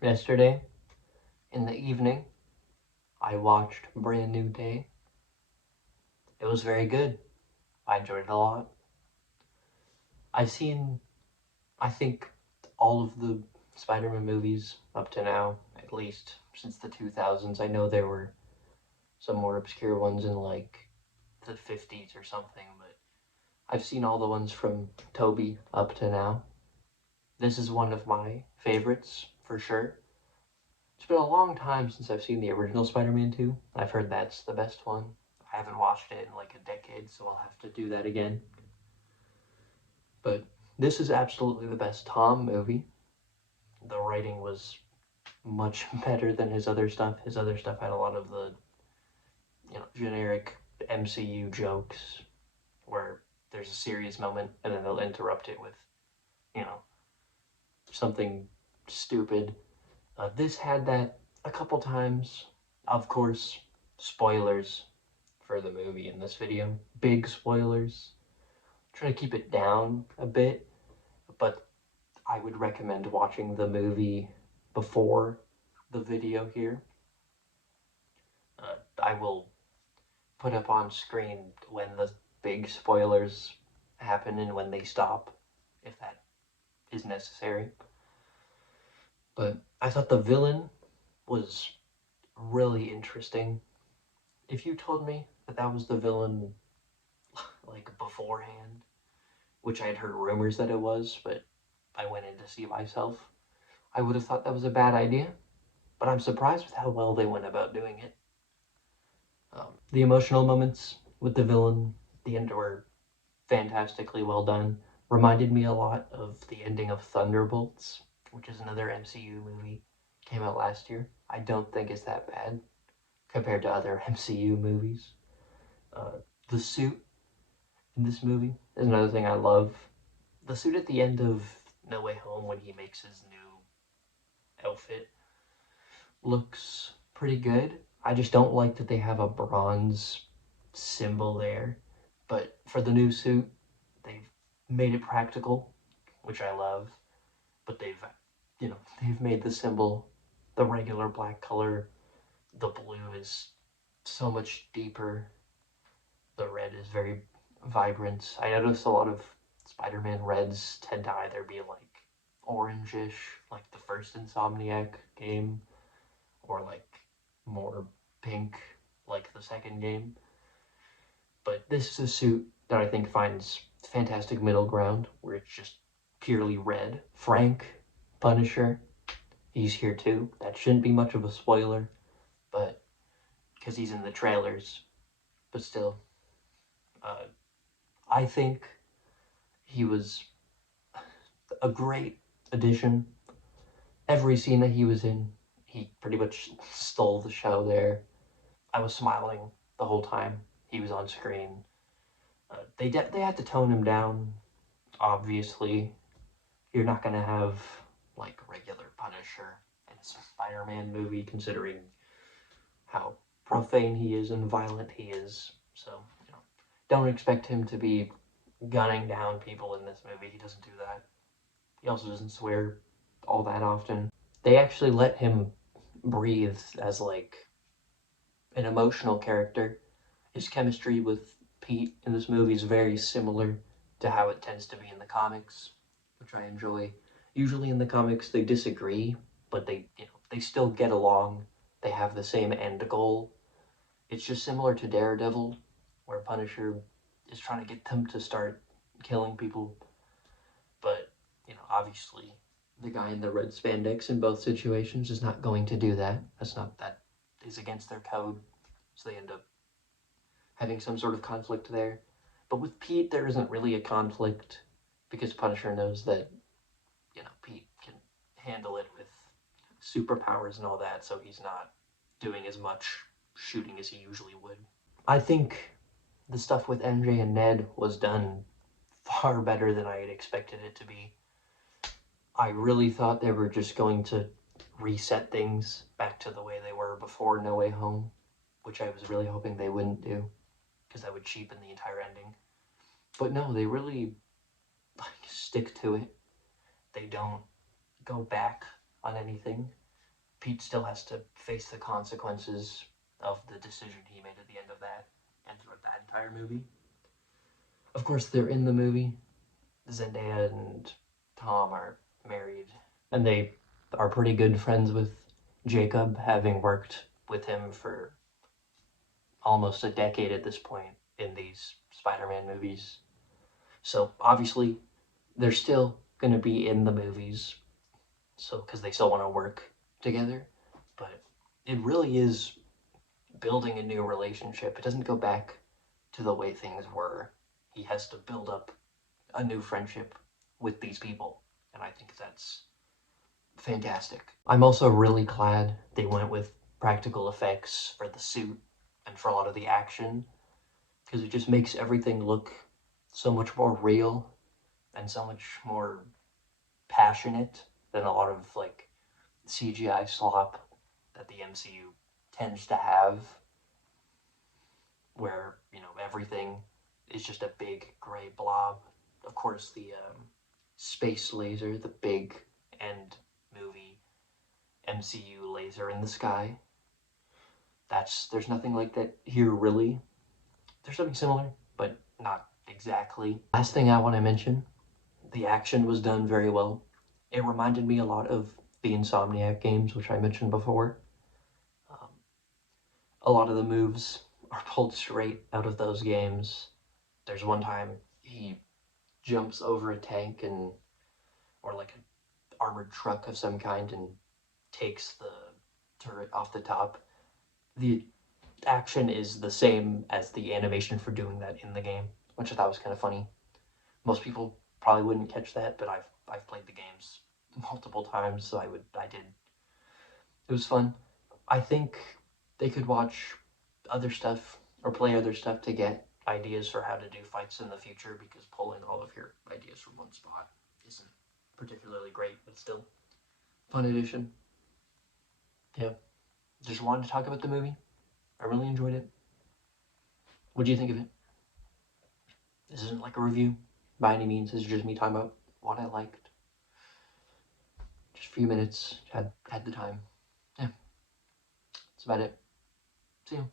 Yesterday, in the evening, I watched Brand New Day. It was very good. I enjoyed it a lot. I've seen, I think, all of the Spider-Man movies up to now, at least since the 2000s. I know there were some more obscure ones in like the 50s or something, but I've seen all the ones from Tobey up to now. This is one of my favorites, for sure. It's been a long time since I've seen the original Spider-Man 2. I've heard that's the best one. I haven't watched it in like a decade, so I'll have to do that again. But this is absolutely the best Tom movie. The writing was much better than his other stuff. His other stuff had a lot of the, generic MCU jokes where there's a serious moment and then they'll interrupt it with, you know, something stupid. This had that a couple times. Of course, spoilers for the movie in this video. Big spoilers. Try to keep it down a bit, but I would recommend watching the movie before the video here. I will put up on screen when the big spoilers happen and when they stop, if that is necessary. But I thought the villain was really interesting. If you told me that that was the villain like beforehand, which I had heard rumors that it was, but I went in to see myself, I would have thought that was a bad idea. But I'm surprised with how well they went about doing it. The emotional moments with the villain, the end were fantastically well done. Reminded me a lot of the ending of Thunderbolts, which is another MCU movie. Came out last year. I don't think it's that bad compared to other MCU movies. The suit in this movie is another thing I love. The suit at the end of No Way Home when he makes his new outfit looks pretty good. I just don't like that they have a bronze symbol there. But for the new suit, they've made it practical, which I love. But they've made the symbol the regular black color. The blue is so much deeper. The red is very vibrant. I notice a lot of Spider-Man reds tend to either be like orangish, like the first Insomniac game, or like more pink, like the second game. But this is a suit that I think finds fantastic middle ground where it's just purely red. Frank, Punisher, he's here too. That shouldn't be much of a spoiler, but because he's in the trailers, but still, uh, I think he was a great addition. Every scene that he was in, he pretty much stole the show there. I was smiling the whole time he was on screen. They had to tone him down. Obviously, you're not gonna have like regular Punisher in a Spider-Man movie, considering how profane he is and violent he is. So don't expect him to be gunning down people in this movie. He doesn't do that. He also doesn't swear all that often. They actually let him breathe as like an emotional character. His chemistry with Pete in this movie is very similar to how it tends to be in the comics, which I enjoy. Usually in the comics they disagree, but they still get along. They have the same end goal. It's just similar to Daredevil, where Punisher is trying to get them to start killing people, but obviously the guy in the red spandex in both situations is not going to do that. That is against their code, so they end up having some sort of conflict there. But with Pete, there isn't really a conflict because Punisher knows that, Pete can handle it with superpowers and all that, so he's not doing as much shooting as he usually would. I think the stuff with MJ and Ned was done far better than I had expected it to be. I really thought they were just going to reset things back to the way they were before No Way Home, which I was really hoping they wouldn't do, because that would cheapen the entire ending. But no, they really stick to it. They don't go back on anything. Pete still has to face the consequences of the decision he made at the end of that and throughout that entire movie. Of course, they're in the movie. Zendaya and Tom are married, and they are pretty good friends with Jacob, having worked with him for almost a decade at this point in these Spider-Man movies. So obviously, they're still going to be in the movies, so because they still want to work together. But it really is building a new relationship. It doesn't go back to the way things were. He has to build up a new friendship with these people, and I think that's fantastic. I'm also really glad they went with practical effects for the suit and for a lot of the action, because it just makes everything look so much more real and so much more passionate than a lot of like CGI slop that the MCU tends to have, where everything is just a big gray blob. Of course, the space laser, the big end movie MCU laser in the sky. There's nothing like that here really. There's something similar, but not exactly. Last thing I want to mention, the action was done very well. It reminded me a lot of the Insomniac games, which I mentioned before. Um, a lot of the moves are pulled straight out of those games. There's one time he jumps over a tank or like an armored truck of some kind and takes the turret off the top. The action is the same as the animation for doing that in the game, which I thought was kind of funny. Most people probably wouldn't catch that, but I've played the games multiple times, so I did. It was fun. I think they could watch other stuff or play other stuff to get ideas for how to do fights in the future, because pulling all of your ideas from one spot isn't particularly great, but still fun addition. Yeah, just wanted to talk about the movie. I really enjoyed it. What do you think of it? This isn't like a review by any means. This is just me talking about what I liked. Just a few minutes. Had the time. Yeah, that's about it. See you.